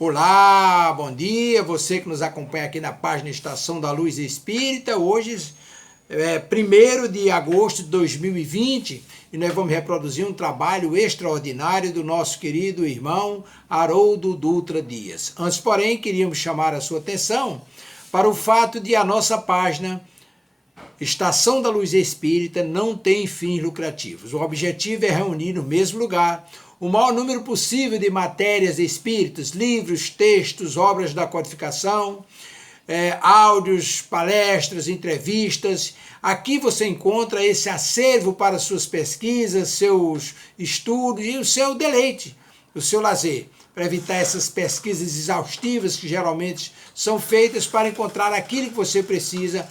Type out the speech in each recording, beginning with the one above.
Olá, bom dia, você que nos acompanha aqui na página Estação da Luz Espírita. Hoje é 1º de agosto de 2020 e nós vamos reproduzir um trabalho extraordinário do nosso querido irmão Haroldo Dutra Dias. Antes, porém, queríamos chamar a sua atenção para o fato de a nossa página Estação da Luz Espírita não tem fins lucrativos. O objetivo é reunir no mesmo lugar o maior número possível de matérias espíritas, livros, textos, obras da codificação, áudios, palestras, entrevistas. Aqui você encontra esse acervo para suas pesquisas, seus estudos e o seu deleite, o seu lazer, para evitar essas pesquisas exaustivas que geralmente são feitas para encontrar aquilo que você precisa.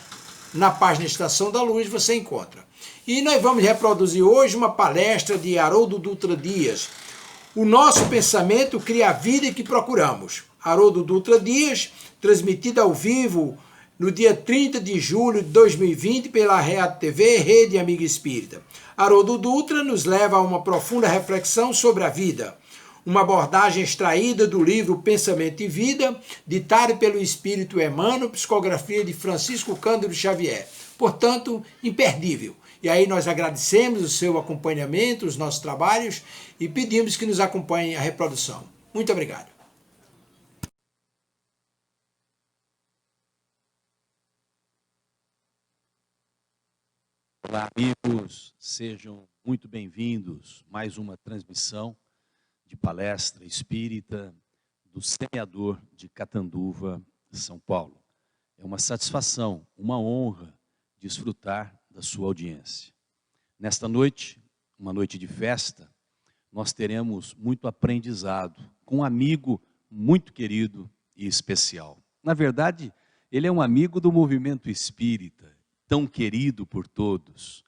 Na página Estação da Luz você encontra. E nós vamos reproduzir hoje uma palestra de Haroldo Dutra Dias. O nosso pensamento cria a vida que procuramos. Haroldo Dutra Dias, transmitida ao vivo no dia 30 de julho de 2020 pela Reato TV, Rede Amiga Espírita. Haroldo Dutra nos leva a uma profunda reflexão sobre a vida. Uma abordagem extraída do livro Pensamento e Vida, ditado pelo Espírito Emmanuel, psicografia de Francisco Cândido Xavier. Portanto, imperdível. E aí nós agradecemos o seu acompanhamento, os nossos trabalhos, e pedimos que nos acompanhem a reprodução. Muito obrigado. Olá, amigos, sejam muito bem-vindos. Mais uma transmissão de palestra espírita do Semeador de Catanduva, São Paulo. É uma satisfação, uma honra desfrutar da sua audiência. Nesta noite, uma noite de festa, nós teremos muito aprendizado com um amigo muito querido e especial. Na verdade, ele é um amigo do movimento espírita, tão querido por todos,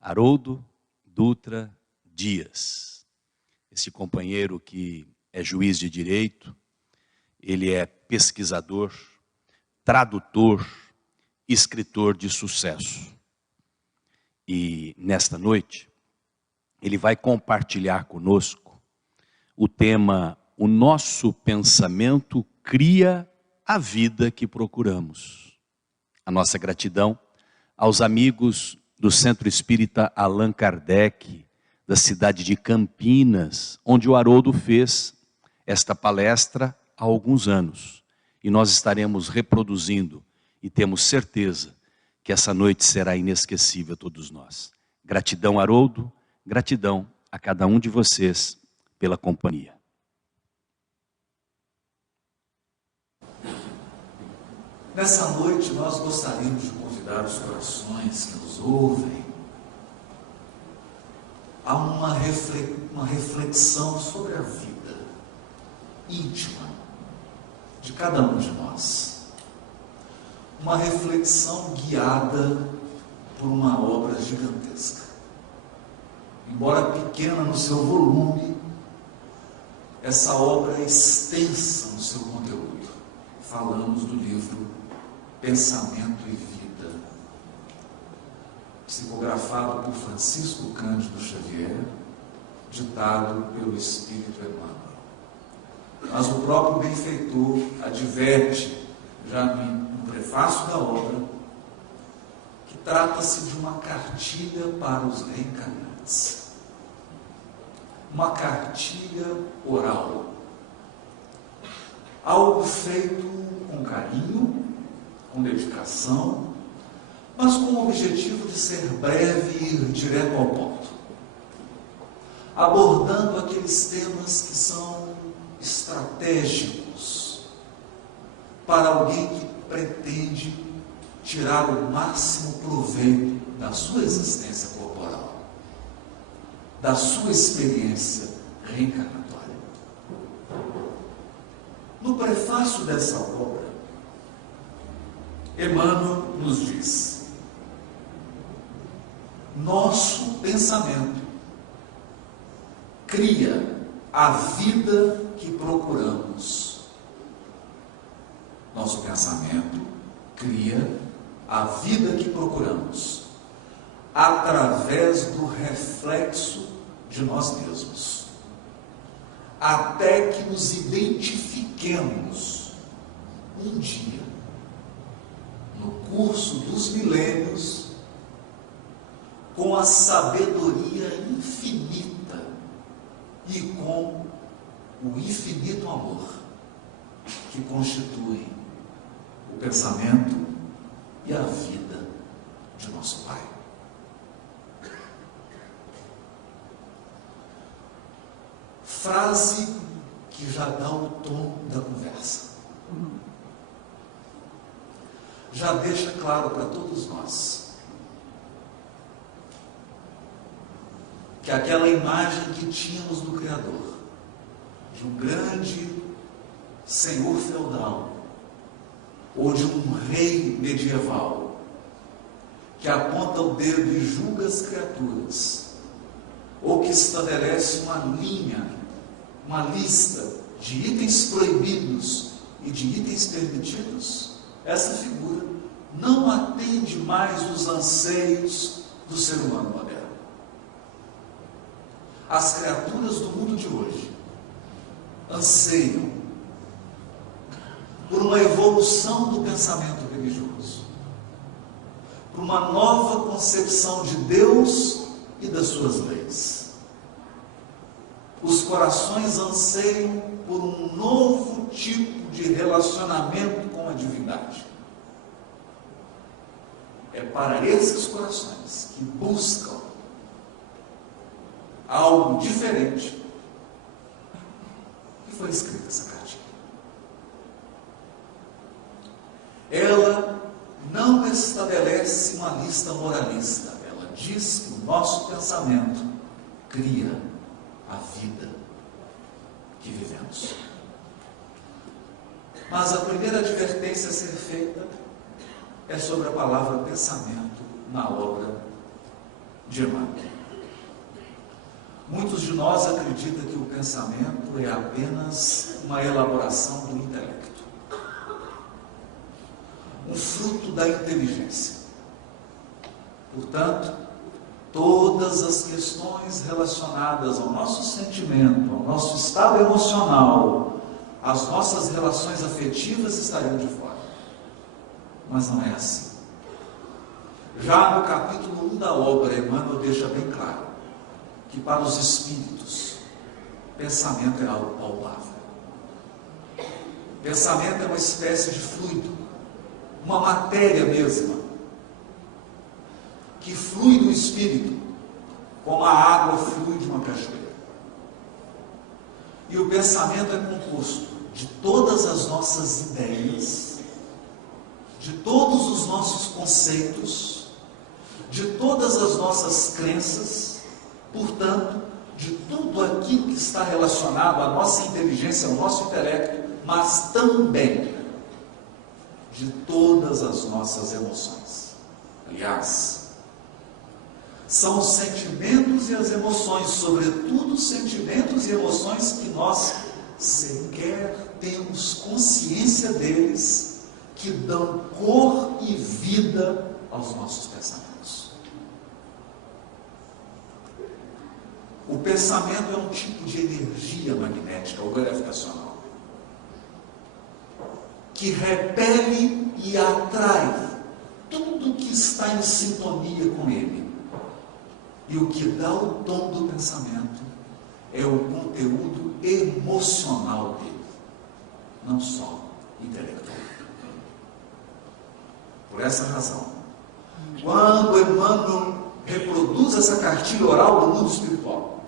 Haroldo Dutra Dias. Esse companheiro que é juiz de direito, ele é pesquisador, tradutor, escritor de sucesso. E nesta noite, ele vai compartilhar conosco o tema "O nosso pensamento cria a vida que procuramos". A nossa gratidão aos amigos do Centro Espírita Allan Kardec, da cidade de Campinas, onde o Haroldo fez esta palestra há alguns anos. E nós estaremos reproduzindo e temos certeza que essa noite será inesquecível a todos nós. Gratidão, Haroldo, gratidão a cada um de vocês pela companhia. Nessa noite nós gostaríamos de convidar os corações que nos ouvem a uma reflexão sobre a vida íntima de cada um de nós. Uma reflexão guiada por uma obra gigantesca. Embora pequena no seu volume, essa obra é extensa no seu conteúdo. Falamos do livro Pensamento e Vida, psicografado por Francisco Cândido Xavier, ditado pelo Espírito Emmanuel. Mas o próprio benfeitor adverte, já no prefácio da obra, que trata-se de uma cartilha para os reencarnantes. Uma cartilha oral. Algo feito com carinho, com dedicação, mas com o objetivo de ser breve e ir direto ao ponto, abordando aqueles temas que são estratégicos para alguém que pretende tirar o máximo proveito da sua existência corporal, da sua experiência reencarnatória. No prefácio dessa obra, Emmanuel nos diz: nosso pensamento cria a vida que procuramos. Nosso pensamento cria a vida que procuramos através do reflexo de nós mesmos. até que nos identifiquemos um dia, no curso dos milênios, com a sabedoria infinita e com o infinito amor que constituem o pensamento e a vida de nosso Pai. Frase que já dá o tom da conversa. Já deixa claro para todos nós que aquela imagem que tínhamos do Criador, de um grande senhor feudal, ou de um rei medieval, que aponta o dedo e julga as criaturas, ou que estabelece uma linha, uma lista de itens proibidos e de itens permitidos, essa figura não atende mais os anseios do ser humano moderno. As criaturas do mundo de hoje anseiam por uma evolução do pensamento religioso, por uma nova concepção de Deus e das suas leis. Os corações anseiam por um novo tipo de relacionamento com a divindade. É para esses corações que buscam algo diferente que foi escrita essa cartinha. Ela não estabelece uma lista moralista. Ela diz que o nosso pensamento cria a vida que vivemos. Mas a primeira advertência a ser feita é sobre a palavra pensamento na obra de Emmanuel. Muitos de nós acreditam que o pensamento é apenas uma elaboração do intelecto, um fruto da inteligência. Portanto, todas as questões relacionadas ao nosso sentimento, ao nosso estado emocional, às nossas relações afetivas estariam de fora. Mas não é assim. Já no capítulo 1 da obra, Emmanuel deixa bem claro que para os espíritos, pensamento é algo palpável. Pensamento é uma espécie de fluido, uma matéria mesma, que flui do espírito, como a água flui de uma cachoeira. E o pensamento é composto de todas as nossas ideias, de todos os nossos conceitos, de todas as nossas crenças, portanto, de tudo aquilo que está relacionado à nossa inteligência, ao nosso intelecto, mas também de todas as nossas emoções. Aliás, são os sentimentos e as emoções, sobretudo os sentimentos e emoções que nós sequer temos consciência deles, que dão cor e vida aos nossos pensamentos. O pensamento é um tipo de energia magnética ou gravitacional que repele e atrai tudo que está em sintonia com ele. E o que dá o tom do pensamento é o conteúdo emocional dele, não só intelectual. Por essa razão, quando Emmanuel reproduz essa cartilha oral do mundo espiritual,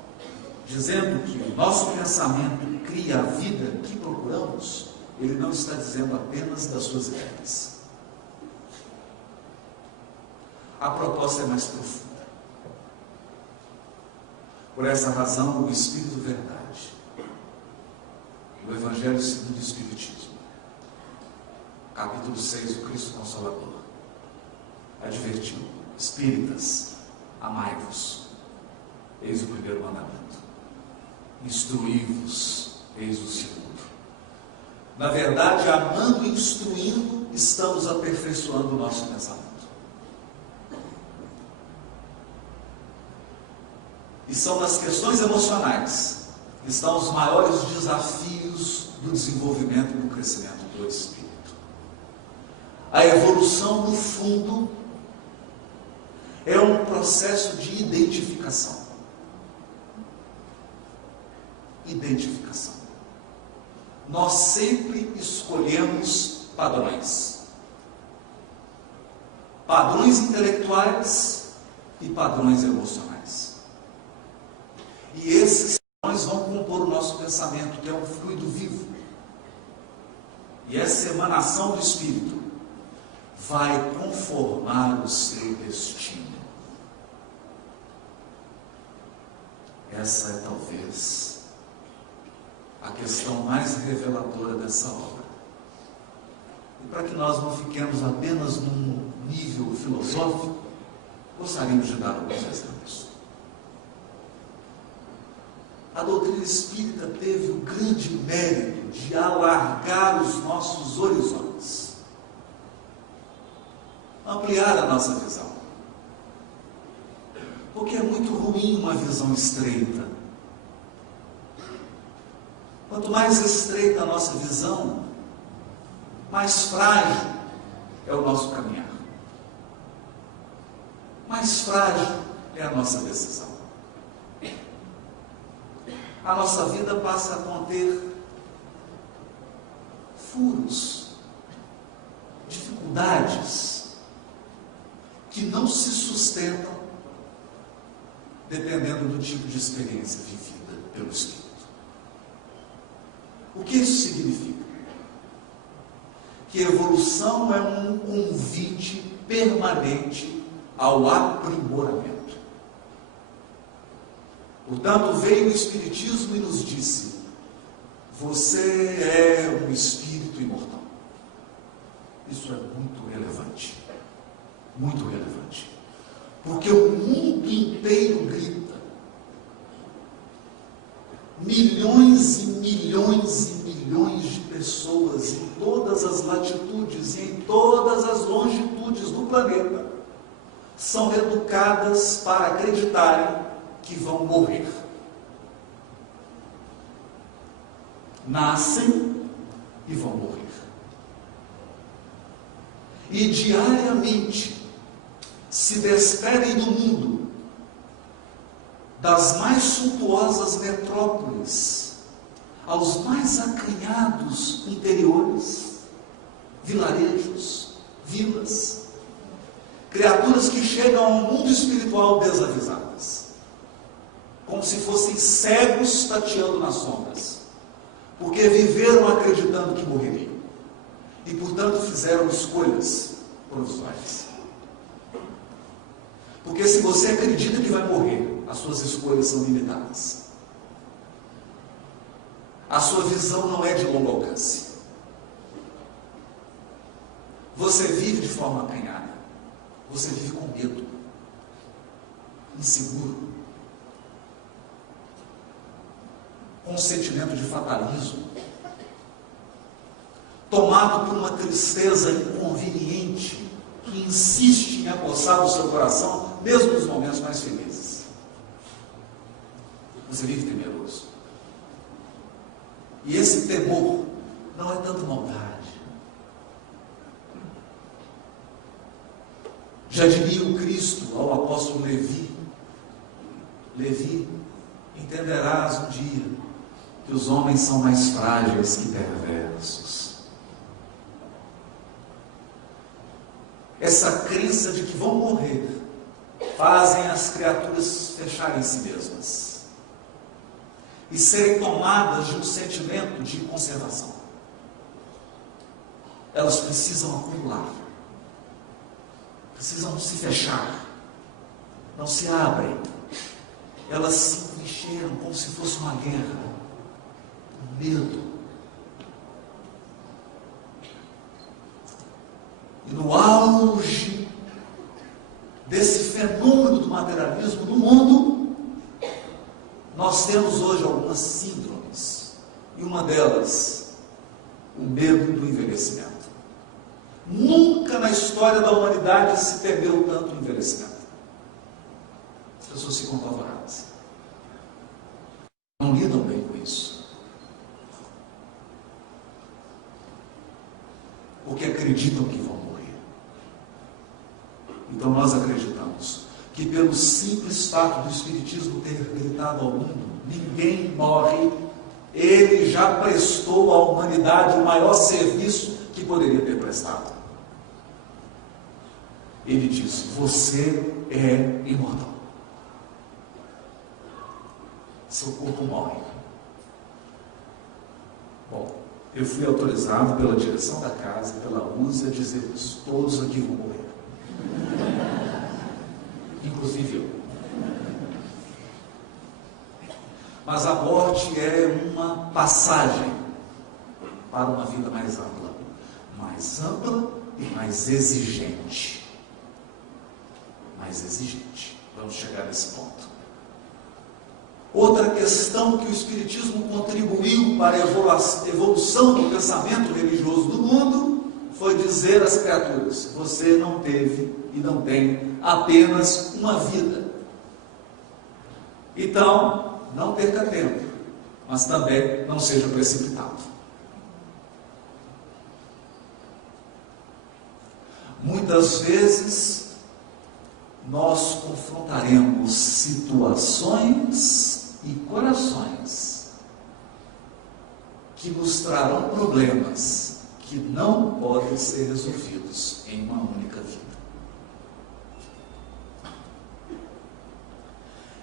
dizendo que o nosso pensamento cria a vida que procuramos, ele não está dizendo apenas das suas ideias. A proposta é mais profunda. Por essa razão, o Espírito Verdade, o Evangelho segundo o Espiritismo, capítulo 6, o Cristo Consolador, advertiu: espíritas, amai-vos, eis o primeiro mandamento. Instruí-vos, eis o segundo. Na verdade, amando e instruindo, estamos aperfeiçoando o nosso pensamento. E são nas questões emocionais estão os maiores desafios do desenvolvimento e do crescimento do espírito. A evolução, no fundo, é um processo de identificação. Identificação. Nós sempre escolhemos padrões. Padrões intelectuais e padrões emocionais. E esses padrões vão compor o nosso pensamento, que é um fluido vivo. E essa emanação do Espírito vai conformar o seu destino. Essa é talvez a questão mais reveladora dessa obra. E para que nós não fiquemos apenas num nível filosófico, gostaríamos de dar alguns exemplos. A doutrina espírita teve o grande mérito de alargar os nossos horizontes, ampliar a nossa visão. Porque é muito ruim uma visão estreita. Quanto mais estreita a nossa visão, mais frágil é o nosso caminhar. Mais frágil é a nossa decisão. A nossa vida passa a conter furos, dificuldades que não se sustentam dependendo do tipo de experiência vivida pelo Espírito. O que isso significa? Que evolução é um convite permanente ao aprimoramento. Portanto, veio o Espiritismo e nos disse: você é um espírito imortal. Isso é muito relevante. Muito relevante. Porque o mundo inteiro grita. Milhões e milhões e milhões de pessoas em todas as latitudes e em todas as longitudes do planeta são educadas para acreditarem que vão morrer. Nascem e vão morrer. E diariamente se despedem do mundo, das mais suntuosas metrópoles aos mais acanhados interiores, vilarejos, vilas, criaturas que chegam ao mundo espiritual desavisadas, como se fossem cegos tateando nas sombras, porque viveram acreditando que morreriam e, portanto, fizeram escolhas provisórias. Porque se você acredita que vai morrer, as suas escolhas são limitadas. A sua visão não é de longo alcance. Você vive de forma acanhada. Você vive com medo, inseguro, com um sentimento de fatalismo, tomado por uma tristeza inconveniente que insiste em acossar o seu coração, mesmo nos momentos mais felizes. Você vive temeroso. E esse temor não é tanto maldade. Já diria o Cristo ao apóstolo Levi: Levi, entenderás um dia que os homens são mais frágeis que perversos. Essa crença de que vão morrer fazem as criaturas fecharem em si mesmas e serem tomadas de um sentimento de conservação. Elas precisam acumular, precisam se fechar, não se abrem. Elas se encheram como se fosse uma guerra, um medo. E no auge desse fenômeno do materialismo no mundo, nós temos hoje algumas síndromes. E uma delas, o medo do envelhecimento. Nunca na história da humanidade se temeu tanto o envelhecimento. As pessoas ficam apavoradas. Não lidam bem com acreditam que vão morrer. Então nós acreditamos que pelo simples fato do Espiritismo ter gritado ao mundo, ninguém morre, ele já prestou à humanidade o maior serviço que poderia ter prestado. Ele diz: você é imortal. Seu corpo morre. Bom, eu fui autorizado pela direção da casa, pela USA, a dizer isso. Todos aqui vão morrer. Inclusive eu. Mas a morte é uma passagem para uma vida mais ampla e mais exigente. Mais exigente. Vamos chegar nesse ponto. Outra questão que o Espiritismo contribuiu para a evolução do pensamento religioso do mundo foi dizer às criaturas: você não teve e não tem apenas uma vida. Então, não perca tempo, mas também não seja precipitado. Muitas vezes nós confrontaremos situações e corações que nos trarão problemas que não podem ser resolvidos em uma única vida.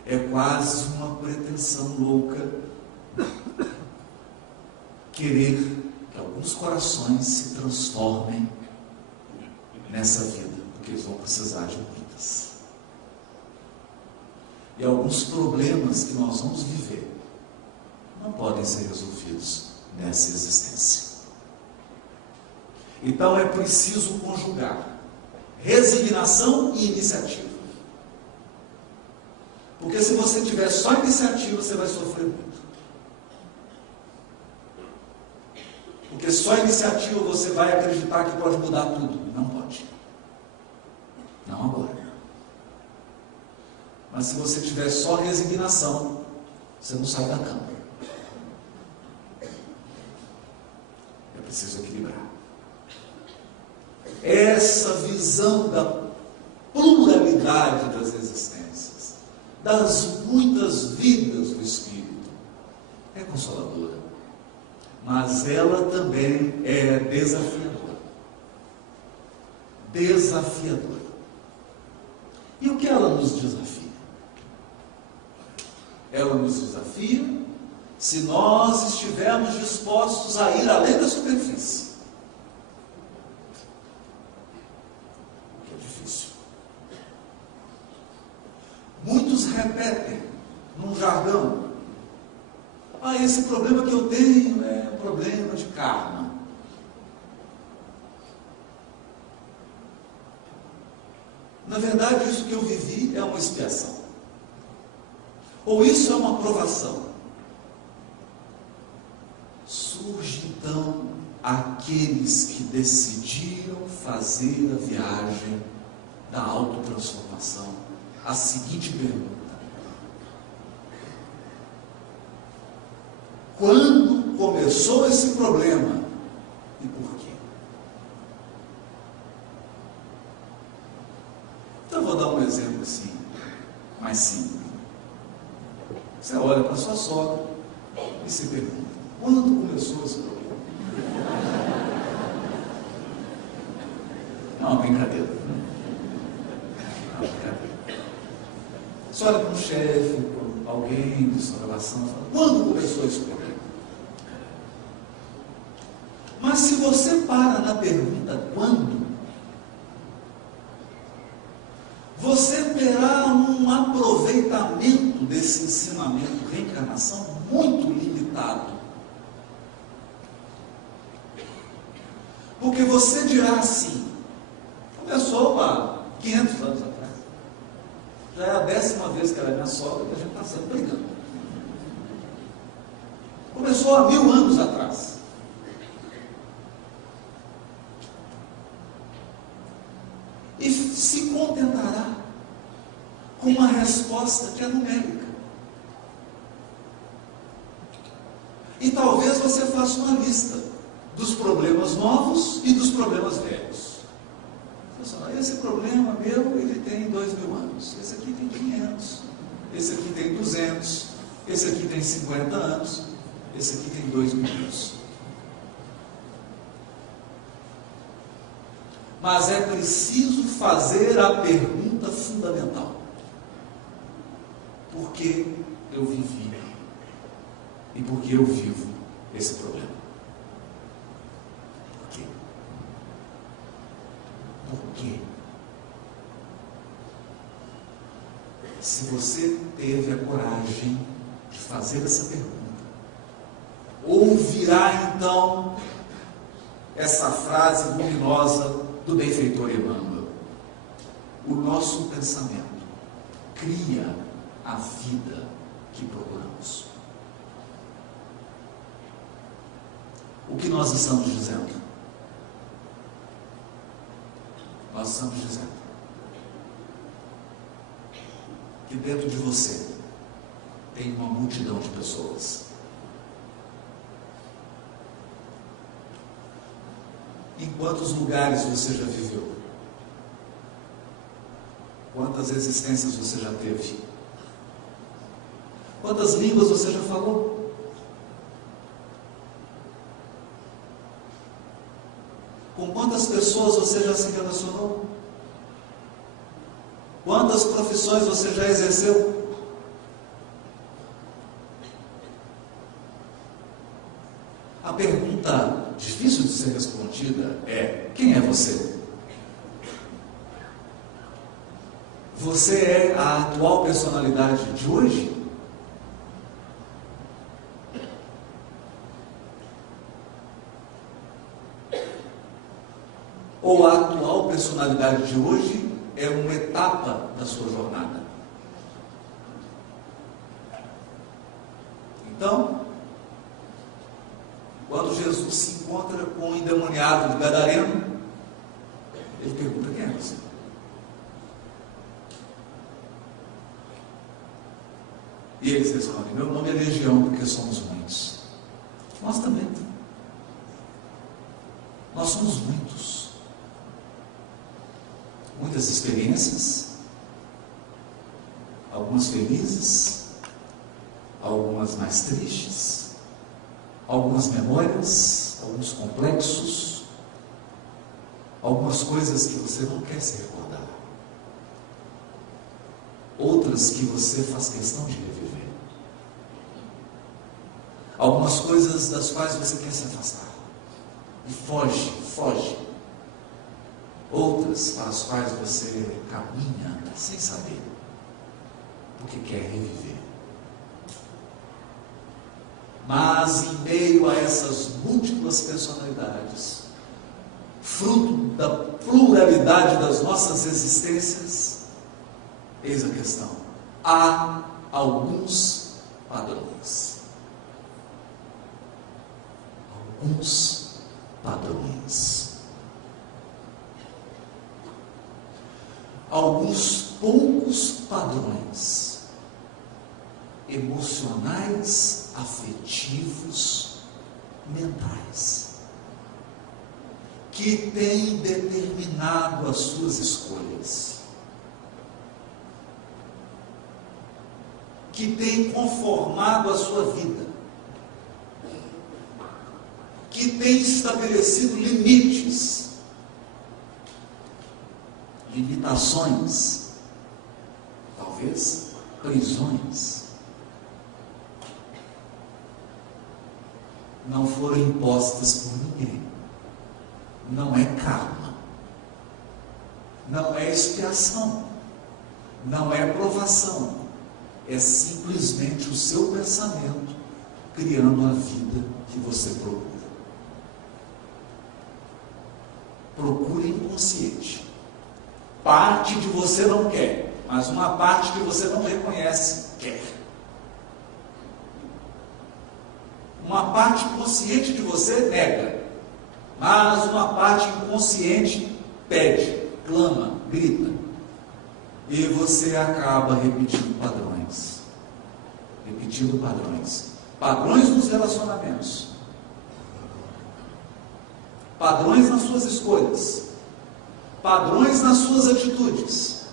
É quase uma pretensão louca querer que alguns corações se transformem nessa vida, porque eles vão precisar de muitas. E alguns problemas que nós vamos viver não podem ser resolvidos nessa existência. Então é preciso conjugar resignação e iniciativa. Porque se você tiver só iniciativa, você vai sofrer muito. Porque só iniciativa você vai acreditar que pode mudar tudo. Não pode. Não agora. Mas se você tiver só resignação, você não sai da cama. É preciso equilibrar. Essa visão da pluralidade das existências, das muitas vidas do Espírito, é consoladora, mas ela também é desafiadora. Desafiadora. E o que ela nos desafia? Ela nos desafia se nós estivermos dispostos a ir além da superfície. Que é difícil. Muitos repetem num jargão: esse problema que eu tenho é um problema de karma. Na verdade, isso que eu vivi é uma expiação. Ou isso é uma provação. Surge então aqueles que decidiram fazer a viagem da autotransformação. A seguinte pergunta: quando começou esse problema e por quê? Então eu vou dar um exemplo assim, mais simples. Você olha para sua sogra e se pergunta: quando começou esse problema? Não, brincadeira. Não, brincadeira. Você olha para um chefe, para alguém de sua relação e fala: quando começou esse problema? Mas se você para na pergunta quando, você terá um aproveitamento desse ensinamento reencarnação muito limitado. Porque você dirá assim: começou há 500 anos atrás. Já é a 10ª vez que ela é minha sogra e a gente está sempre brigando. Começou há 1000 anos atrás. E se contentará com uma resposta que é numérica. E talvez você faça uma lista dos problemas novos e dos problemas velhos. Esse problema meu, ele tem 2.000 anos, esse aqui tem 500, esse aqui tem 200, esse aqui tem 50 anos, esse aqui tem 2.000 anos. Mas é preciso fazer a pergunta fundamental: por que eu vivi e por que eu vivo esse problema? Por quê? Por quê? Se você teve a coragem de fazer essa pergunta, ouvirá então essa frase luminosa do benfeitor Emmanuel: o nosso pensamento cria a vida que procuramos. O que nós estamos dizendo? Nós estamos dizendo que dentro de você tem uma multidão de pessoas. Em quantos lugares você já viveu? Quantas existências você já teve? Quantas línguas você já falou? Com quantas pessoas você já se relacionou? Quantas profissões você já exerceu? A pergunta difícil de ser respondida é: quem é você? Você é a atual personalidade de hoje? Ou a atual personalidade de hoje é uma etapa da sua jornada? Então, quando Jesus se encontra com o endemoniado de Gadareno, ele pergunta: quem é você? E eles respondem: meu nome é Legião, porque somos muitos. Nós também. Nós somos muitos. Muitas experiências, algumas felizes, algumas mais tristes, algumas memórias, alguns complexos, algumas coisas que você não quer se recordar, outras que você faz questão de reviver, algumas coisas das quais você quer se afastar e foge, outras para as quais você caminha sem saber, porque quer reviver. Mas em meio a essas múltiplas personalidades, fruto da pluralidade das nossas existências, eis a questão: há alguns padrões. Alguns padrões. Alguns poucos padrões emocionais, afetivos, mentais, que têm determinado as suas escolhas, que têm conformado a sua vida, que têm estabelecido limites, limitações, talvez prisões. Não foram impostas por ninguém. Não é karma, não é expiação, não é provação, é simplesmente o seu pensamento criando a vida que você procura. Procure inconsciente. Parte de você não quer, mas uma parte que você não reconhece quer. Uma parte consciente de você nega, mas uma parte inconsciente pede, clama, grita. E você acaba repetindo padrões. Padrões nos relacionamentos. padrões nas suas escolhas, padrões nas suas atitudes,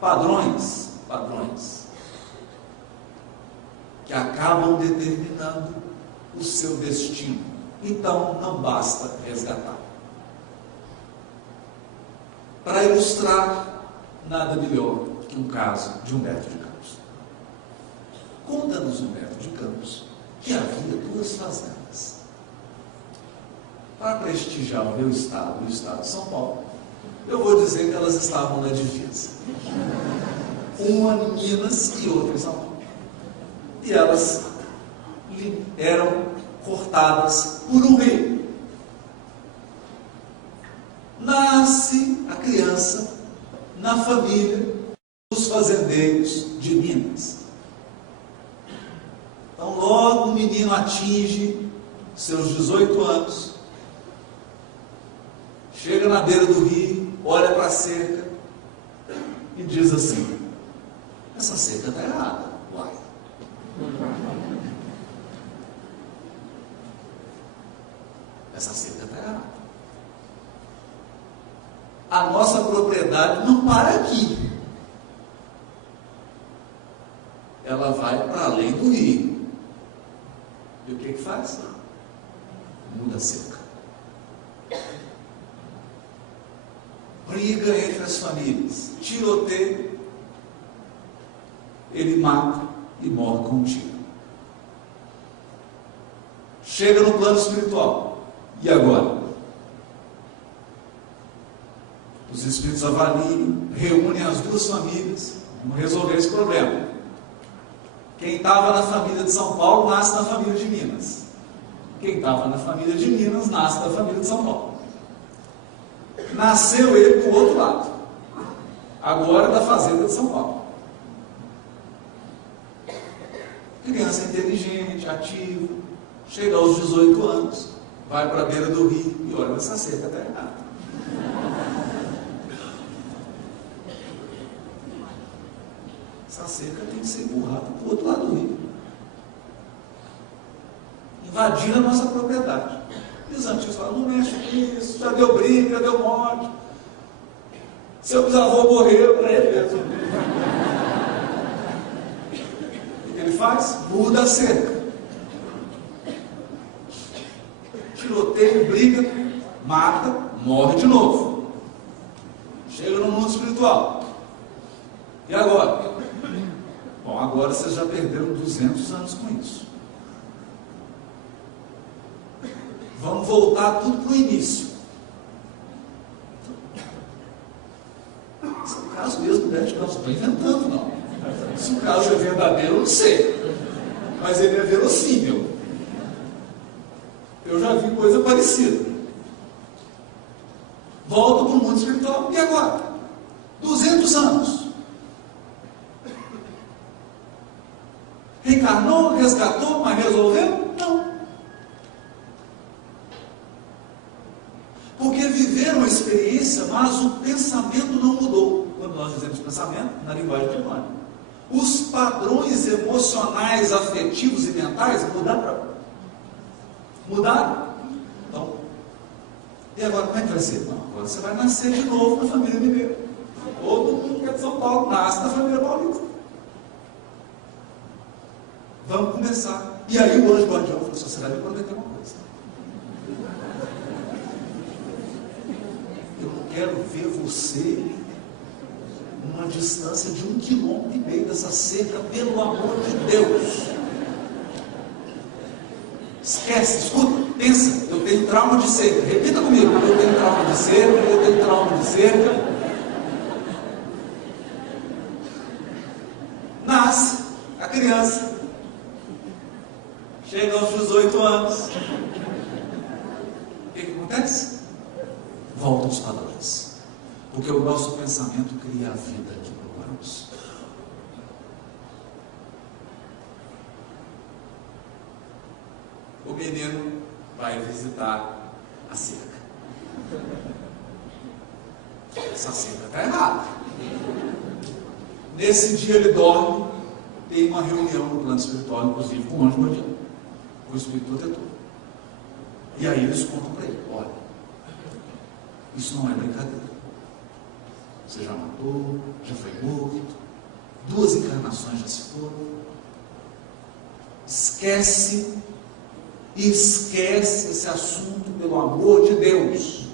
padrões que acabam determinando o seu destino. Então, não basta resgatar. Para ilustrar, nada melhor que um caso de Humberto de Campos. Conta-nos Humberto de Campos que havia 2 fazendas. Para prestigiar o meu estado, o estado de São Paulo, eu vou dizer que elas estavam na divisa. Uma em Minas e outra em São Paulo. E elas eram cortadas por um rio. Nasce a criança na família dos fazendeiros de Minas. Então, logo o menino atinge seus 18 anos, chega na beira do rio, olha para a cerca e diz assim: essa cerca está errada, uai. Essa cerca está errada. A nossa propriedade não para aqui. Ela vai para além do rio. E o que faz? Muda a cerca. Briga entre as famílias, tiroteio, ele mata e morre com um tiro. Chega no plano espiritual. E agora? Os espíritos avaliam, reúnem as 2 famílias, vão resolver esse problema. Quem estava na família de São Paulo, nasce na família de Minas. Quem estava na família de Minas, nasce da família de São Paulo. Nasceu ele do outro lado, agora da fazenda de São Paulo. Criança inteligente, ativa, chega aos 18 anos, vai para a beira do rio e olha, essa cerca está errada. Essa cerca tem que ser empurrada para o outro lado do rio, invadir a nossa propriedade. E os antigos falam: não mexe com isso, já deu briga, já deu morte. Seu bisavô morreu para ele mesmo. O que ele faz? Muda a cerca. Tiroteio, briga, mata, morre de novo. Chega no mundo espiritual. E agora? Bom, agora vocês já perderam 200 anos com isso. Vamos voltar tudo para o início. Esse é o caso mesmo, né? Não estou inventando, não. Se o caso é verdadeiro, eu não sei. Mas ele é verossímil. Eu já vi coisa parecida. Volta para o mundo espiritual. E agora? 200 anos. Reencarnou, resgatou, mas resolveu? Não. Porque viveram a experiência, mas o pensamento não mudou. Quando nós dizemos pensamento, na linguagem de Emmanuel, os padrões emocionais, afetivos e mentais mudaram. Mudaram. Então, e agora como é que vai ser? Não, agora você vai nascer de novo na família mineira. Todo mundo que é de São Paulo nasce na família paulista. Vamos começar. E aí o anjo guardião falou: você vai me prometer uma coisa. Eu não quero ver você numa distância de 1,5 km dessa cerca, pelo amor de Deus. Esquece, escuta, pensa, eu tenho trauma de cerca. Repita comigo: eu tenho trauma de cerca, eu tenho trauma de cerca. Nasce a criança, chega aos 18 anos. O que acontece? Voltam os padrões. Porque o nosso pensamento cria a vida que procuramos. O menino vai visitar a cerca. Essa cerca está errada. Nesse dia ele dorme, tem uma reunião no plano espiritual, inclusive com o anjo guardião, com o espírito protetor. E aí eles contam para ele: olha, Isso não é brincadeira. Você já matou, já foi morto, 2 encarnações já se foram. Esquece esse assunto pelo amor de Deus.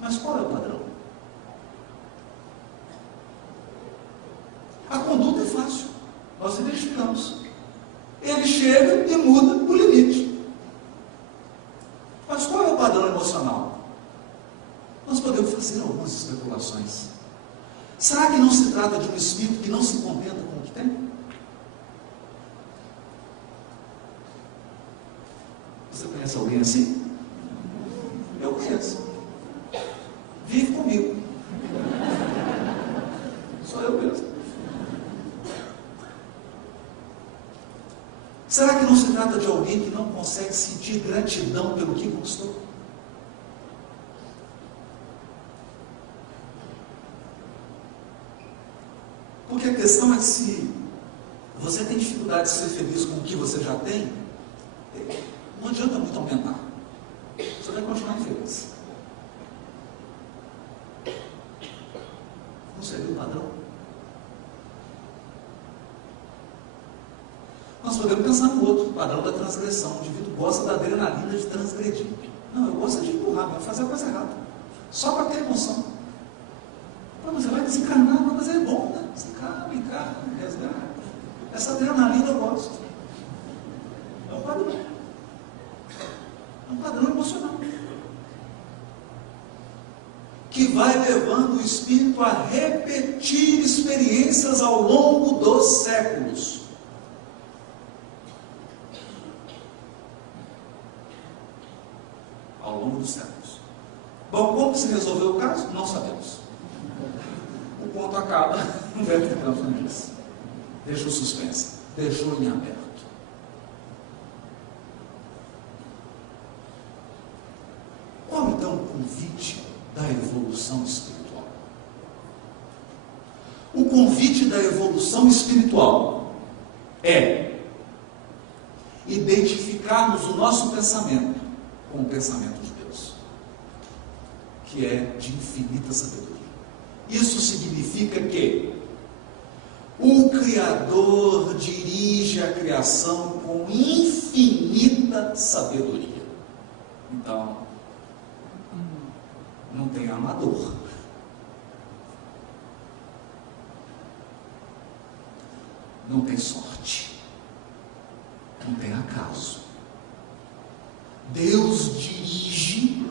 Mas qual é o padrão? A conduta é fácil, nós identificamos. Ele chega e muda o limite. Mas qual é o padrão emocional? Nós podemos fazer algumas especulações. Será que não se trata de um espírito que não se contenta com o que tem? Você conhece alguém assim? Eu conheço. Vive comigo. Só eu mesmo. Será que não se trata de alguém que não consegue sentir gratidão pelo que conquistou? Porque a questão é que se você tem dificuldade de ser feliz com o que você já tem, não adianta muito aumentar. Você vai continuar infeliz. Não seria o padrão? Nós podemos pensar no outro, padrão da transgressão. O indivíduo gosta da adrenalina de transgredir. Não, eu gosto de empurrar, mas fazer a coisa errada. Só para ter emoção. Não, mas você vai desencarnar, não, mas é bom, né? Desencarna, encarna, resgata. Essa adrenalina eu gosto. É um padrão. É um padrão emocional. Que vai levando o espírito a repetir experiências ao longo dos séculos. Ao longo dos séculos. Bom, como se resolveu o caso? Não sabemos. O ponto acaba no verbo de Deus. Deixou suspense, deixou em aberto. Qual então o convite da evolução espiritual? O convite da evolução espiritual é identificarmos o nosso pensamento com o pensamento de Deus, que é de infinita sabedoria. Isso significa que o Criador dirige a criação com infinita sabedoria. Então, não tem amador. Não tem sorte. Não tem acaso. Deus dirige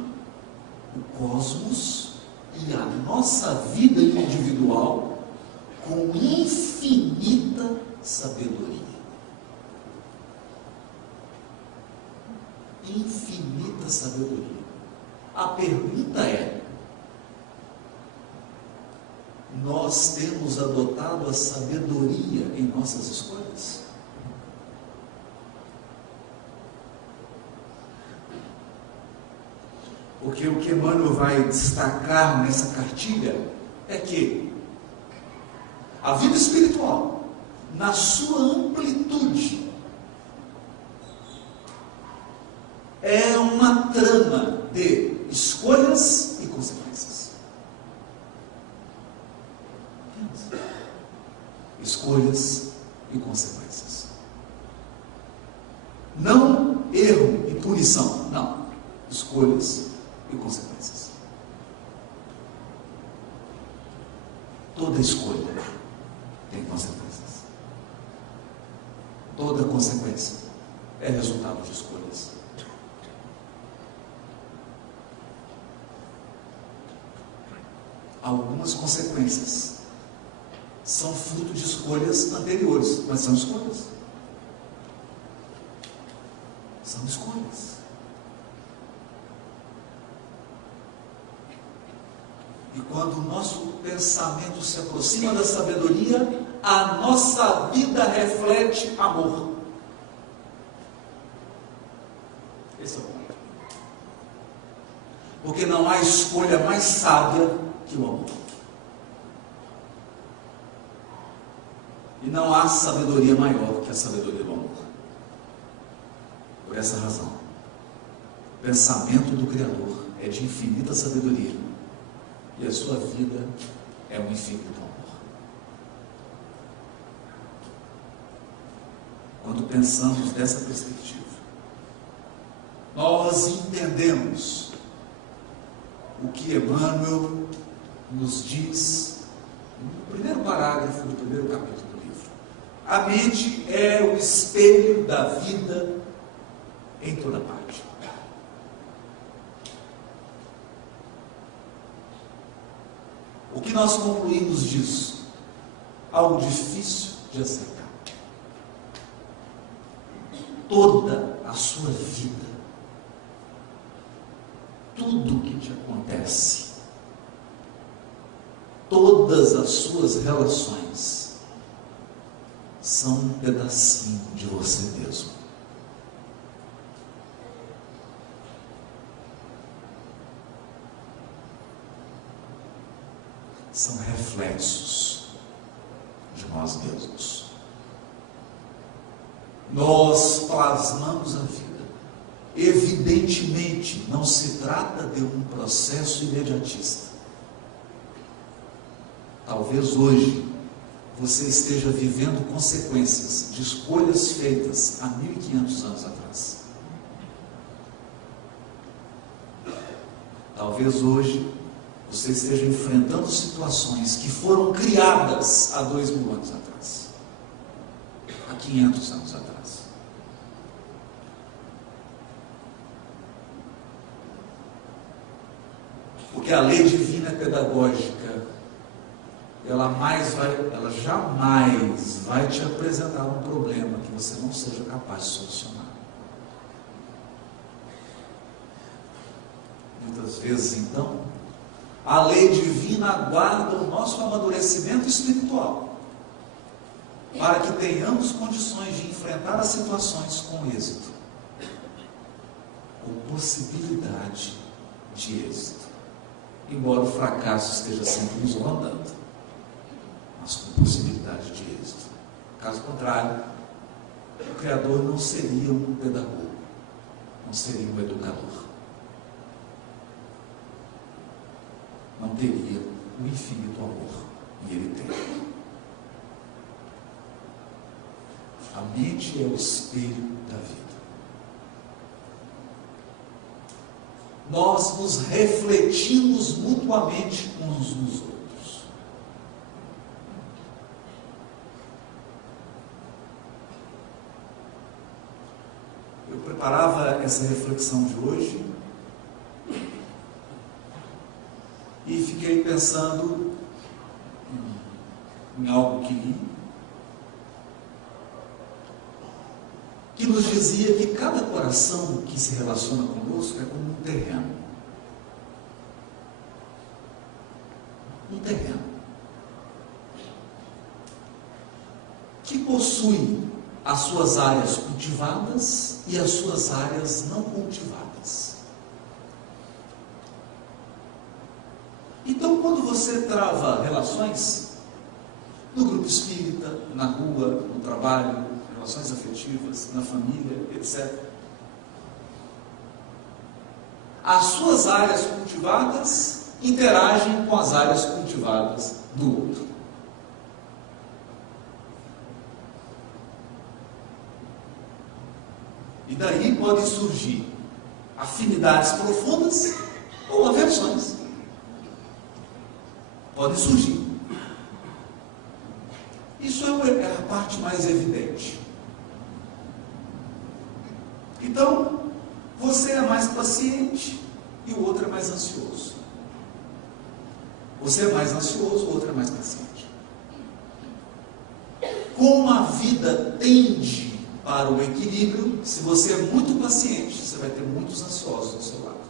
o cosmos e a nossa vida individual com infinita sabedoria. Infinita sabedoria. A pergunta é: nós temos adotado a sabedoria em nossas escolhas? Porque o que Emmanuel vai destacar nessa cartilha é que a vida espiritual, na sua amplitude, é uma trama de escolhas e consequências. Escolhas e consequências. Não erro e punição, não. Escolhas e consequências. Toda escolha tem consequências. Toda consequência é resultado de escolhas. Algumas consequências são fruto de escolhas anteriores, mas são escolhas. São escolhas. E quando o nosso pensamento se aproxima da sabedoria, a nossa vida reflete amor. Esse é o ponto. Porque não há escolha mais sábia que o amor. E não há sabedoria maior que a sabedoria do amor. Por essa razão, O pensamento do Criador é de infinita sabedoria e a sua vida é um infinito amor. Quando pensamos dessa perspectiva, nós entendemos o que Emmanuel nos diz no primeiro parágrafo do primeiro capítulo do livro. A mente é o espelho da vida em toda parte. O que nós concluímos disso? Algo difícil de aceitar. Toda a sua vida, tudo o que te acontece, todas as suas relações são um pedacinho de você mesmo. São reflexos de nós mesmos. Nós plasmamos a vida. Evidentemente, não se trata de um processo imediatista. Talvez hoje você esteja vivendo consequências de escolhas feitas há 1500 anos atrás. Talvez hoje você esteja enfrentando situações que foram criadas há 2000 anos atrás, há 500 anos atrás. Porque a lei divina é pedagógica, ela jamais vai te apresentar um problema que você não seja capaz de solucionar. Muitas vezes, então, a lei divina aguarda o nosso amadurecimento espiritual para que tenhamos condições de enfrentar as situações com êxito, com possibilidade de êxito, embora o fracasso esteja sempre nos rondando, mas com possibilidade de êxito. Caso contrário, o Criador não seria um pedagogo, não seria um educador. Não teria o infinito amor, e ele tem. A mente é o espelho da vida. Nós nos refletimos mutuamente uns nos outros. Eu preparava essa reflexão de hoje e fiquei pensando em algo que li, que nos dizia que cada coração que se relaciona conosco é como um terreno. Um terreno que possui as suas áreas cultivadas e as suas áreas não cultivadas. Então, quando você trava relações, no grupo espírita, na rua, no trabalho, relações afetivas, na família, etc., as suas áreas cultivadas interagem com as áreas cultivadas do outro. E daí podem surgir afinidades profundas ou aversões. Podem surgir. Isso é a parte mais evidente. Então, você é mais paciente e o outro é mais ansioso. Você é mais ansioso, o outro é mais paciente. Como a vida tende para o equilíbrio, se você é muito paciente, você vai ter muitos ansiosos ao seu lado.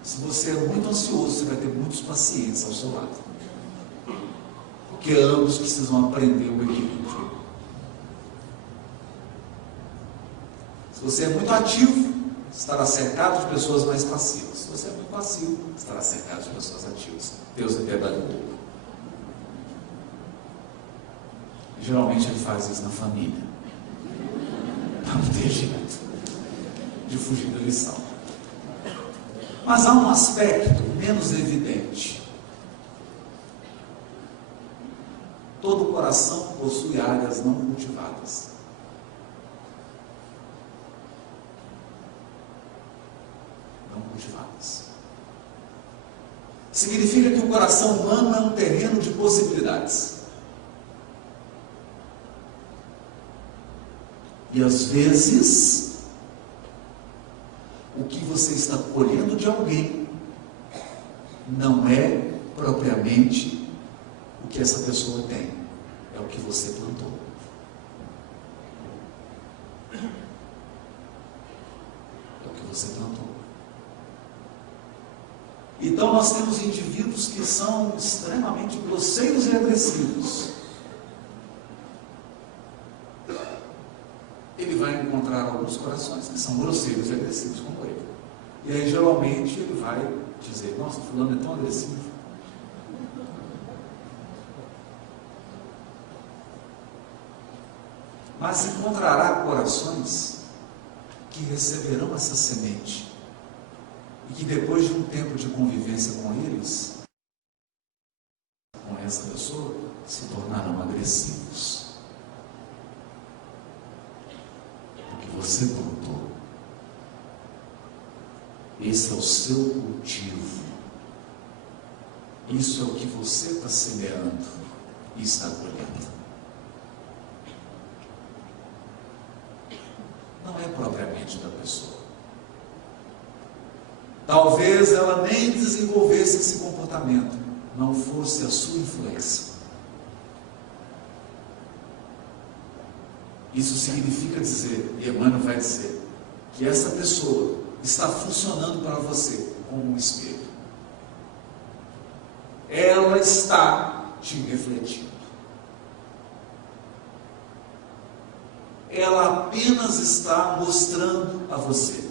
Se você é muito ansioso, você vai ter muitos pacientes ao seu lado. Porque ambos precisam aprender o equilíbrio. Se você é muito ativo, estará cercado de pessoas mais passivas. Se você é muito passivo, estará cercado de pessoas ativas. Deus é piedade do povo. Geralmente ele faz isso na família. Não tem jeito de fugir da lição. Mas há um aspecto menos evidente. Todo coração possui áreas não cultivadas. Não cultivadas. Significa que o coração humano é um terreno de possibilidades. E às vezes, o que você está colhendo de alguém não é propriamente o que essa pessoa tem, é o que você plantou. É o que você plantou. Então nós temos indivíduos que são extremamente grosseiros e agressivos. Ele vai encontrar alguns corações que são grosseiros e agressivos como ele. E aí geralmente ele vai dizer, nossa, fulano é tão agressivo. Mas encontrará corações que receberão essa semente e que depois de um tempo de convivência com eles, com essa pessoa, se tornarão agressivos. Porque você plantou. Esse é o seu cultivo. Isso é o que você está semeando e está colhendo. Não é propriamente da pessoa. Talvez ela nem desenvolvesse esse comportamento, não fosse a sua influência. Isso significa dizer, e Emmanuel vai dizer, que essa pessoa está funcionando para você como um espelho. Ela está te refletindo. Ela apenas está mostrando a você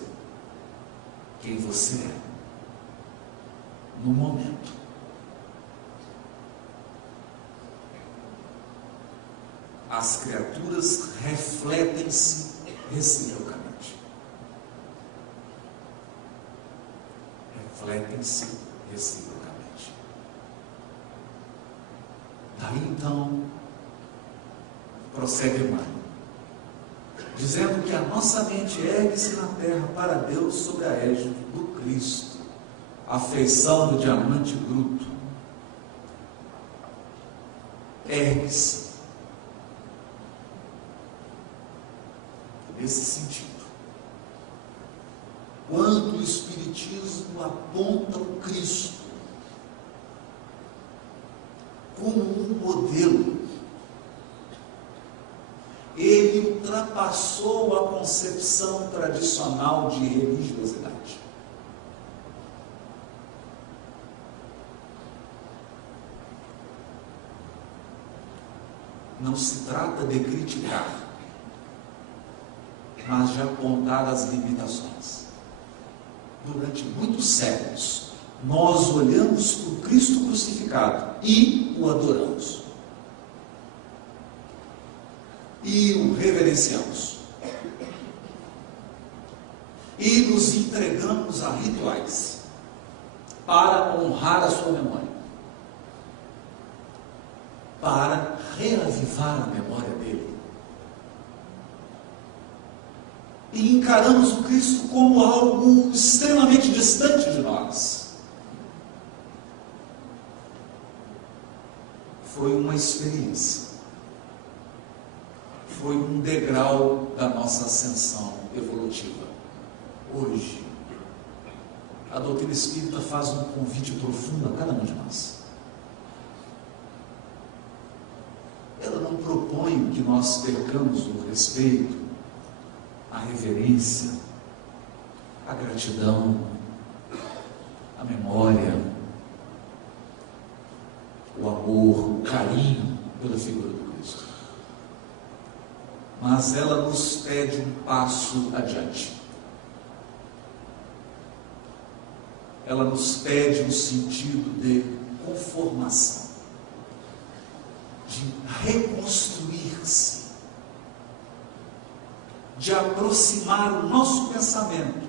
quem você é no momento. As criaturas refletem-se reciprocamente. Refletem-se reciprocamente. Daí então, prossegue Emmanuel, dizendo que a nossa mente ergue-se na terra para Deus sob a égide do Cristo, a feição do diamante bruto. Ergue-se. Nesse sentido, quando o Espiritismo aponta o Cristo como um modelo, ele ultrapassou a concepção tradicional de religiosidade. Não se trata de criticar, mas de apontar as limitações. Durante muitos séculos, nós olhamos para o Cristo crucificado e o adoramos. E o reverenciamos. E nos entregamos a rituais para honrar a sua memória, para reavivar a memória dele. E encaramos o Cristo como algo extremamente distante de nós. Foi uma experiência. Foi um degrau da nossa ascensão evolutiva. Hoje, a doutrina espírita faz um convite profundo a cada um de nós. Ela não propõe que nós percamos o respeito, a reverência, a gratidão, a memória, o amor, o carinho pela figura do Cristo. Mas ela nos pede um passo adiante. Ela nos pede um sentido de conformação, de reconstruir-se, de aproximar o nosso pensamento,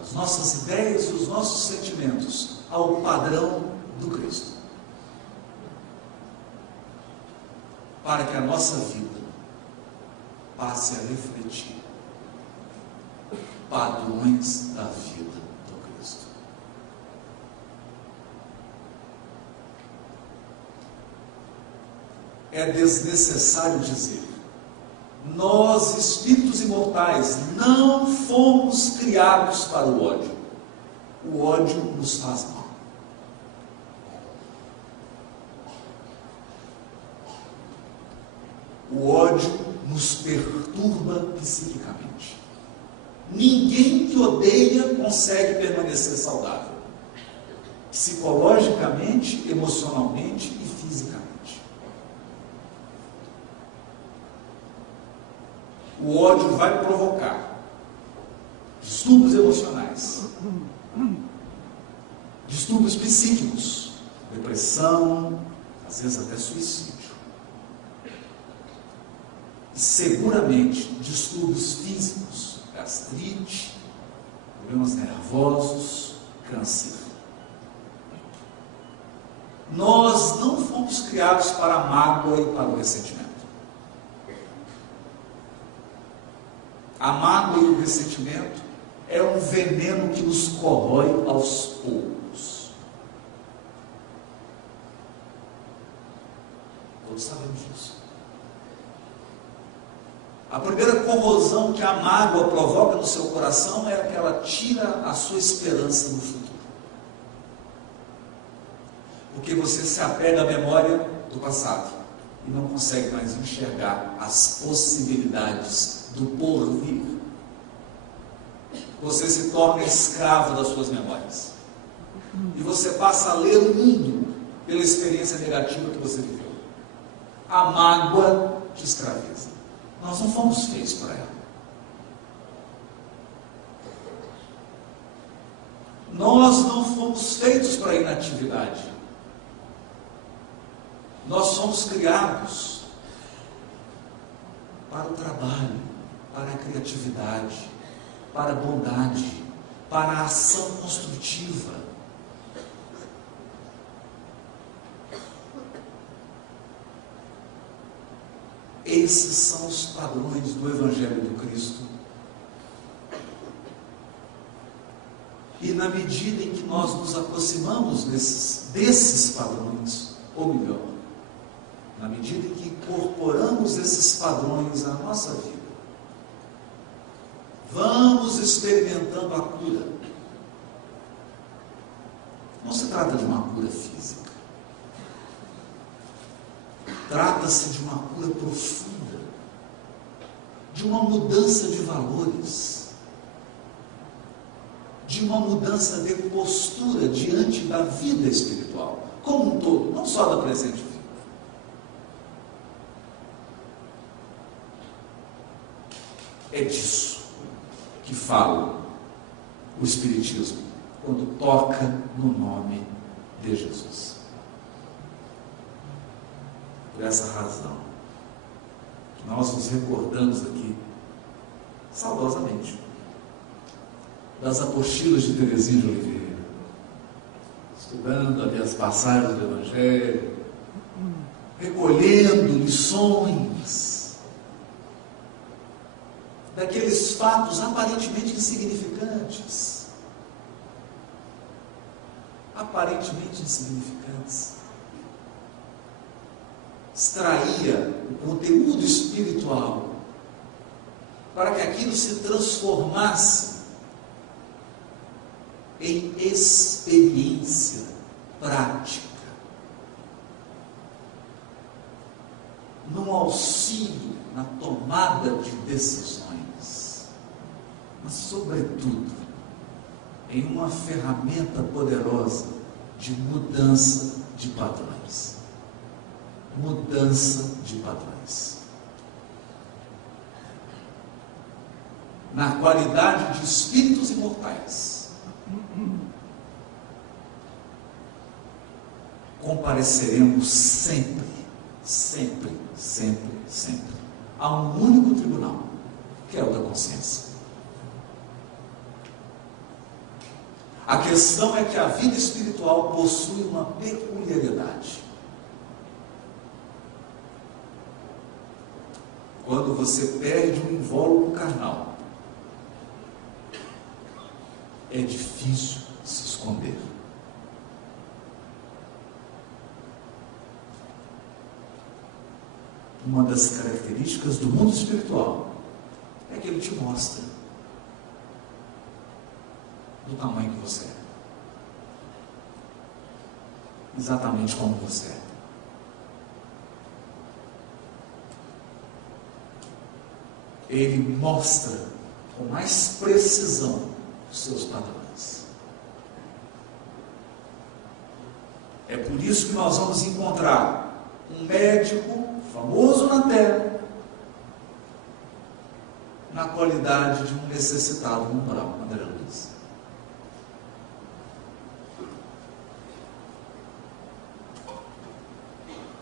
a as nossas ideias e os nossos sentimentos ao padrão do Cristo, para que a nossa vida passe a refletir padrões da vida do Cristo. É desnecessário dizer: nós, espíritos imortais, não fomos criados para o ódio. O ódio nos faz mal. O ódio nos perturba psiquicamente. Ninguém que odeia consegue permanecer saudável, psicologicamente, emocionalmente e fisicamente. O ódio vai provocar distúrbios emocionais, distúrbios psíquicos, depressão, às vezes até suicídio. E seguramente distúrbios físicos, gastrite, problemas nervosos, câncer. Nós não fomos criados para a mágoa e para o ressentimento. A mágoa e o ressentimento é um veneno que nos corrói aos poucos. Todos sabemos disso. A primeira corrosão que a mágoa provoca no seu coração é que ela tira a sua esperança no futuro. Porque você se apega à memória do passado e não consegue mais enxergar as possibilidades do porvir. Você se torna escravo das suas memórias. E você passa a ler o mundo pela experiência negativa que você viveu. A mágoa te escraviza. Nós não fomos feitos para ela. Nós não fomos feitos para a inatividade. Nós somos criados para o trabalho, para a criatividade, para a bondade, para a ação construtiva. Esses são os padrões do Evangelho do Cristo. E na medida em que nós nos aproximamos desses padrões, ou melhor, na medida em que incorporamos esses padrões à nossa vida, vamos experimentando a cura. Não se trata de uma cura física. Trata-se de uma cura profunda, de uma mudança de valores, de uma mudança de postura diante da vida espiritual, como um todo, não só da presente vida. É disso que fala o Espiritismo quando toca no nome de Jesus. Por essa razão, que nós nos recordamos aqui, saudosamente, das apostilas de Teresinha de Oliveira, estudando ali as passagens do Evangelho, recolhendo lições daqueles fatos aparentemente insignificantes. Aparentemente insignificantes. Extraía o conteúdo espiritual para que aquilo se transformasse em experiência prática, num auxílio na tomada de decisões, mas sobretudo em uma ferramenta poderosa de mudança de padrões. Mudança de padrões. Na qualidade de espíritos imortais, compareceremos sempre, sempre, sempre, sempre a um único tribunal, que é o da consciência. A questão é que a vida espiritual possui uma peculiaridade. Quando você perde um invólucro carnal, é difícil se esconder. Uma das características do mundo espiritual é que ele te mostra do tamanho que você é. Exatamente como você é. Ele mostra com mais precisão os seus padrões. É por isso que nós vamos encontrar um médico famoso na terra, na qualidade de um necessitado umbral, André Luiz.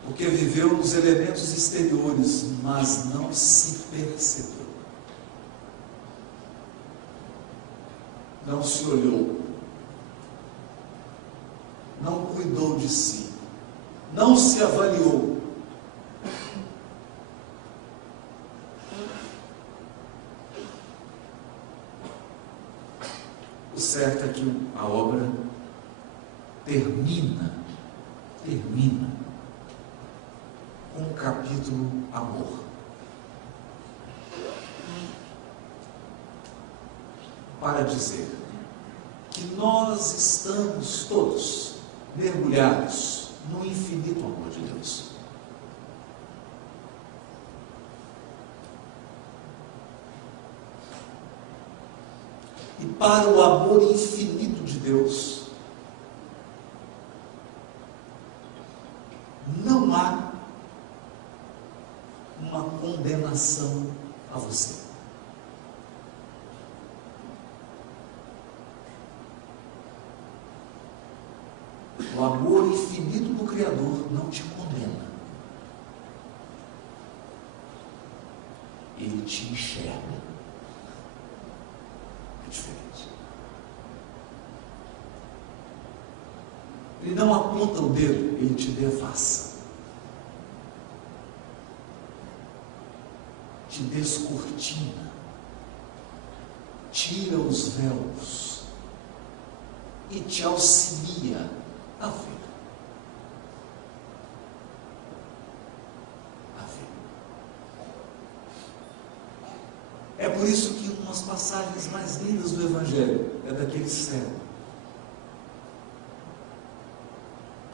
Porque viveu nos elementos exteriores, mas não se percebeu. Não se olhou. Não cuidou de si. Não se avaliou. O certo é que a obra termina com o capítulo amor. Para dizer que nós estamos todos mergulhados no infinito amor de Deus. E para o amor infinito de Deus, não há uma condenação a você. O amor infinito do Criador não te condena. Ele te enxerga. É diferente. Ele não aponta o dedo, ele te devassa. Te descortina. Tira os véus. E te auxilia a ver. É por isso que umas passagens mais lindas do Evangelho é daquele cego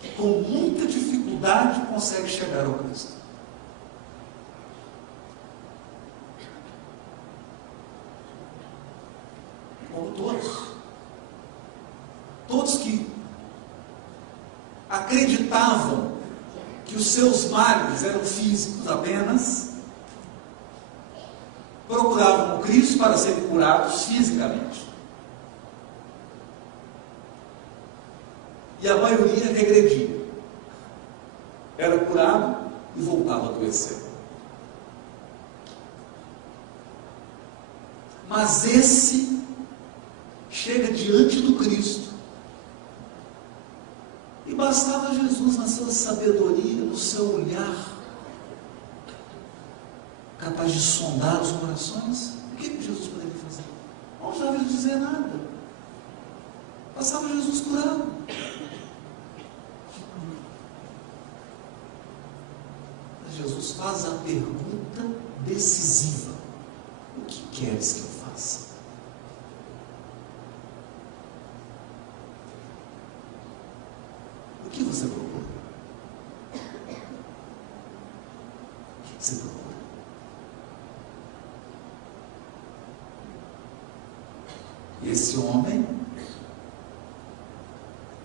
que com muita dificuldade consegue chegar ao Cristo. Como todos que acreditavam que os seus males eram físicos apenas, procuravam o Cristo para serem curados fisicamente. E a maioria regredia. Era curado e voltava a adoecer. Mas esse chega diante do Cristo. E bastava Jesus, na sua sabedoria, no seu olhar, capaz de sondar os corações. O que Jesus poderia fazer? Não precisava de dizer nada. Passava Jesus curado. Mas Jesus faz a pergunta decisiva: o que queres que eu faça? O que você procura? O que você procura? E esse homem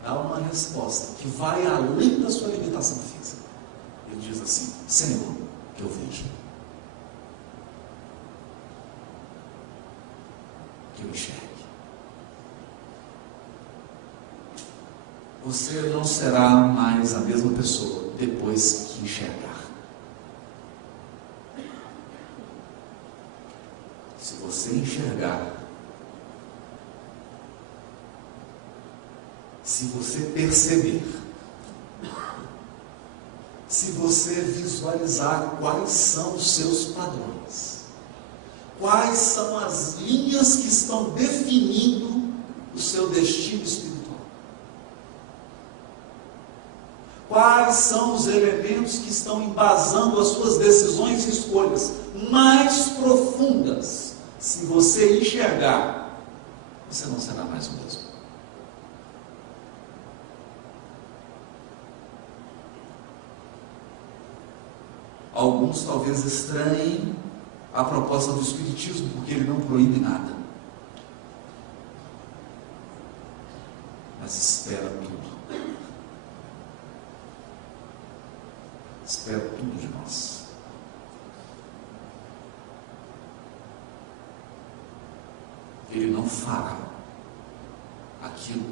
dá uma resposta que vai além da sua limitação física. Ele diz assim: Senhor, que eu vejo, que eu enxergue. Você não será mais a mesma pessoa depois que enxergar. Se você enxergar, se você perceber, se você visualizar quais são os seus padrões, quais são as linhas que estão definindo o seu destino espiritual, quais são os elementos que estão embasando as suas decisões e escolhas mais profundas. Se você enxergar, você não será mais o mesmo. Alguns talvez estranhem a proposta do Espiritismo, porque ele não proíbe nada. Mas espera tudo. Espera tudo de nós. Ele não fará aquilo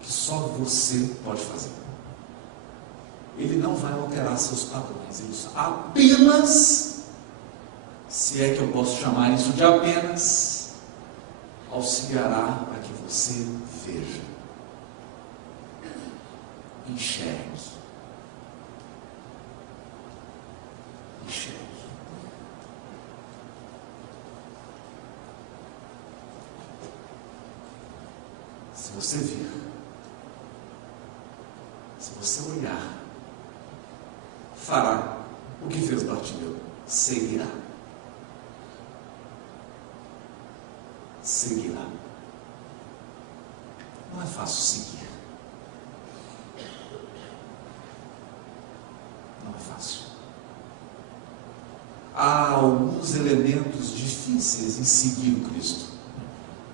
que só você pode fazer. Ele não vai alterar seus padrões. Ele apenas, se é que eu posso chamar isso de apenas, auxiliará para que você veja, enxergue. Se você vir, se você olhar, fará o que fez Bartimeu, seguirá. Seguirá. Não é fácil seguir. Não é fácil. Há alguns elementos difíceis em seguir o Cristo.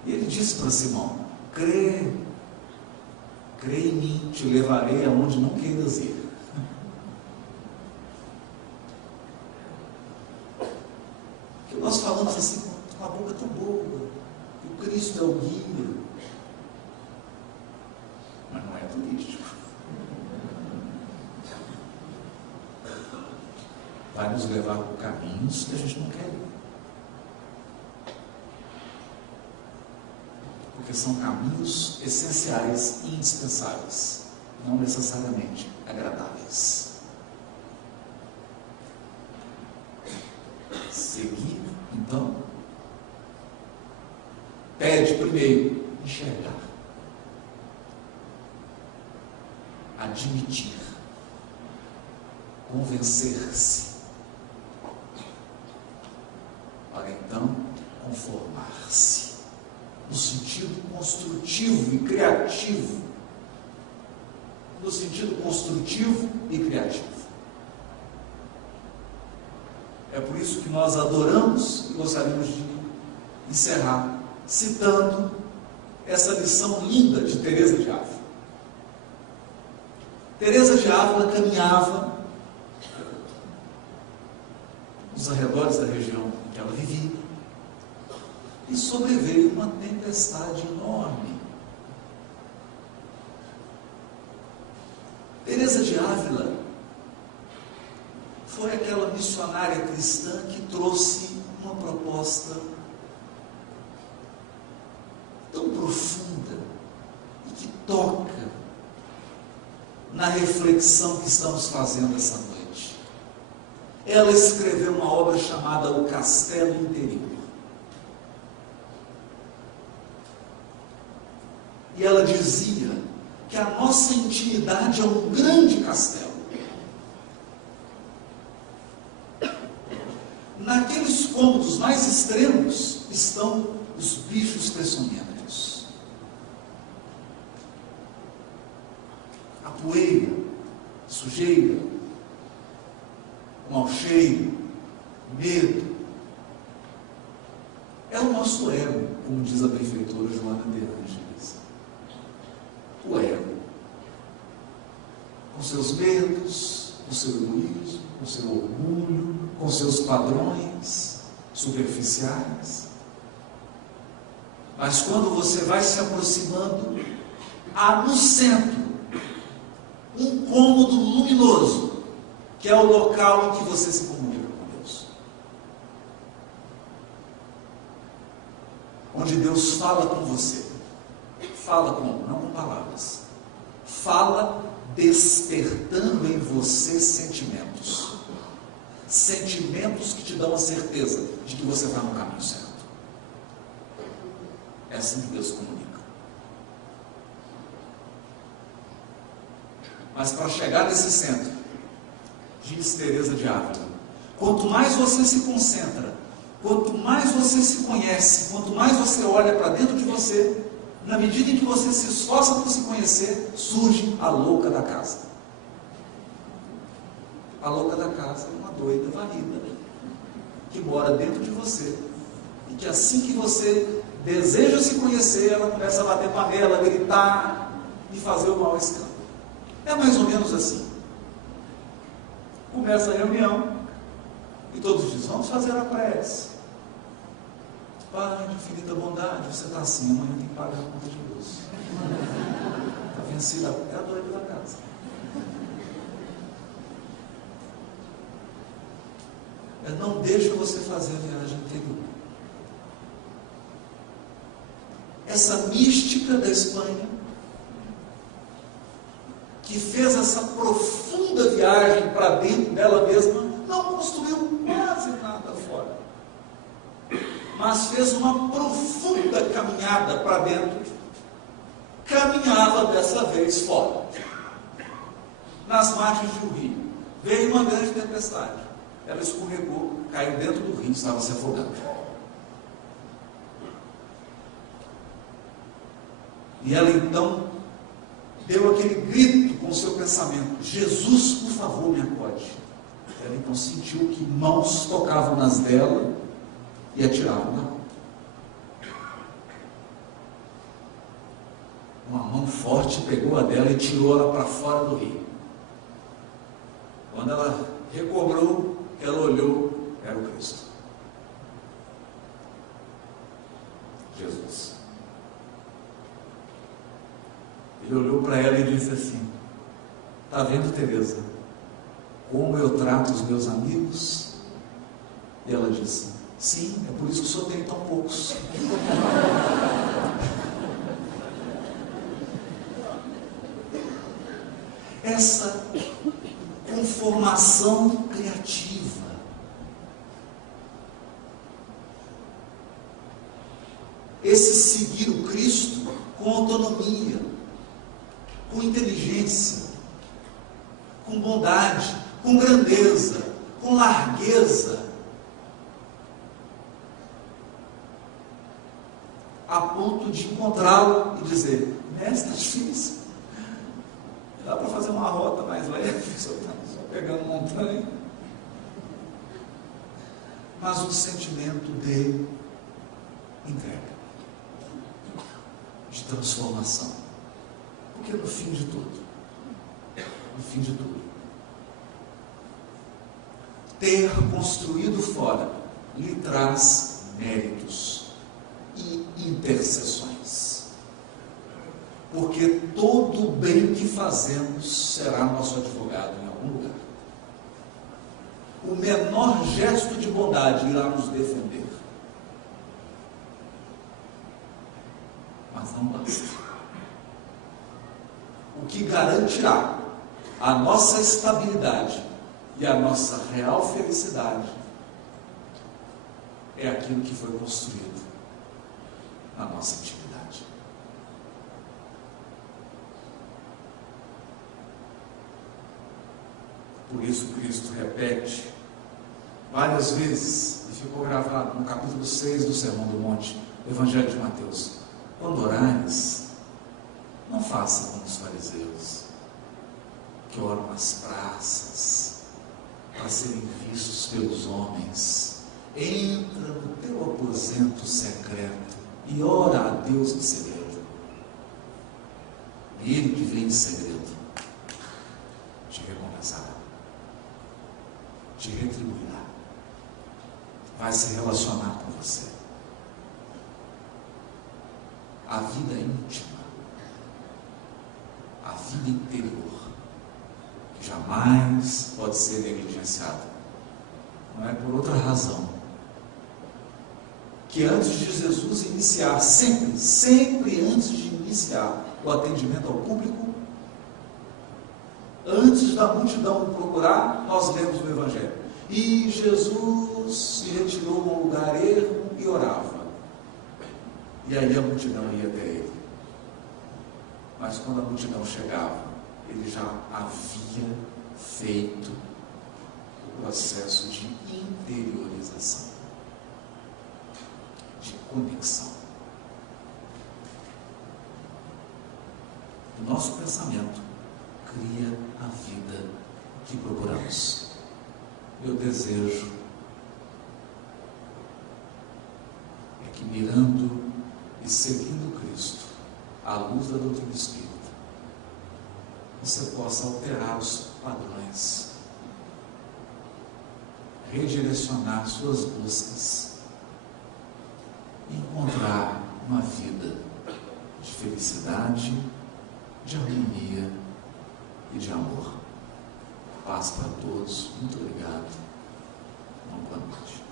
E ele disse para Simão: crê em mim, te levarei aonde não queiras ir. Porque nós falamos assim com a boca tão boa, que o Cristo é o guia, mas não é turístico. Vai nos levar por caminhos que a gente não quer ir. Porque são caminhos essenciais e indispensáveis, não necessariamente agradáveis. Seguir, então, pede primeiro enxergar, admitir, convencer-se, para então conformar-se, no sentido construtivo e criativo. No sentido construtivo e criativo. É por isso que nós adoramos e gostaríamos de encerrar citando essa lição linda de Teresa de Ávila. Teresa de Ávila caminhava nos arredores da região em que ela vivia, e sobreveio uma tempestade enorme. Teresa de Ávila foi aquela missionária cristã que trouxe uma proposta tão profunda e que toca na reflexão que estamos fazendo essa noite. Ela escreveu uma obra chamada O Castelo Interior. E ela dizia que a nossa intimidade é um grande castelo. Naqueles cômodos mais extremos estão os bichos peçonhentos. A poeira, a sujeira, o mau cheiro, o medo. É o nosso ego, como diz a benfeitora Joana de Ângeles. O ego, com seus medos, com seu egoísmo, com seu orgulho, com seus padrões superficiais. Mas quando você vai se aproximando, há no centro um cômodo luminoso, que é o local em que você se comunica com Deus. Onde Deus fala com você. Fala como? Não com palavras, fala despertando em você sentimentos. Sentimentos que te dão a certeza de que você está no caminho certo. É assim que Deus comunica. Mas para chegar nesse centro, diz Teresa de Ávila, quanto mais você se concentra, quanto mais você se conhece, quanto mais você olha para dentro de você, na medida em que você se esforça por se conhecer, surge a louca da casa. A louca da casa é uma doida varrida, que mora dentro de você. E que assim que você deseja se conhecer, ela começa a bater panela, gritar e fazer o mau escândalo. É mais ou menos assim. Começa a reunião e todos dizem, vamos fazer a prece. Pai de infinita bondade, você está assim, amanhã tem que pagar a conta de luz. Está vencida, é a doida da casa. Não deixa você fazer a viagem anterior. Essa mística da Espanha, que fez essa profunda viagem para dentro dela mesma, não construiu quase nada fora, mas fez uma profunda caminhada para dentro, caminhava dessa vez fora, nas margens de um rio. Veio uma grande tempestade, ela escorregou, caiu dentro do rio, estava se afogando. E ela então deu aquele grito com o seu pensamento, Jesus, por favor, me acode. Ela então sentiu que mãos tocavam nas dela e a tiravam da água. Uma mão forte pegou a dela e tirou ela para fora do rio. Quando ela recobrou, ela olhou, era o Cristo. Jesus. Ele olhou para ela e disse assim, está vendo, Teresa, como eu trato os meus amigos? E ela disse, sim, é por isso que o senhor tem tão poucos. Essa conformação criativa, esse seguir o Cristo com autonomia, com inteligência, com bondade, com grandeza, com largueza, a ponto de encontrá-lo e dizer, mestre, está difícil, dá para fazer uma rota mais leve, só pegando montanha, mas um sentimento de entrega, de transformação. Porque no fim de tudo, ter construído fora lhe traz méritos e intercessões. Porque todo o bem que fazemos será nosso advogado em algum lugar. O menor gesto de bondade irá nos defender. Mas não basta. O que garantirá a nossa estabilidade e a nossa real felicidade é aquilo que foi construído na nossa intimidade. Por isso Cristo repete várias vezes, e ficou gravado no capítulo 6 do Sermão do Monte, do Evangelho de Mateus, quando orares, não faça como os fariseus, que oram nas praças, para serem vistos pelos homens. Entra no teu aposento secreto e ora a Deus em segredo. E Ele que vem em segredo te recompensará, te retribuirá, vai se relacionar com você. A vida íntima, a vida interior, que jamais pode ser negligenciada, não é por outra razão, que antes de Jesus iniciar, sempre antes de iniciar o atendimento ao público, Antes da multidão o procurar, nós lemos no Evangelho. E Jesus se retirou a um lugar ermo e orava. E aí a multidão ia até ele. Mas quando a multidão chegava, ele já havia feito o processo de interiorização, de conexão. O nosso pensamento cria a vida que procuramos. Meu desejo é que, mirando e seguindo Cristo, à luz da doutrina espírita, você possa alterar os padrões, redirecionar suas buscas e encontrar uma vida de felicidade, de harmonia e de amor. Paz para todos. Muito obrigado. Uma boa noite.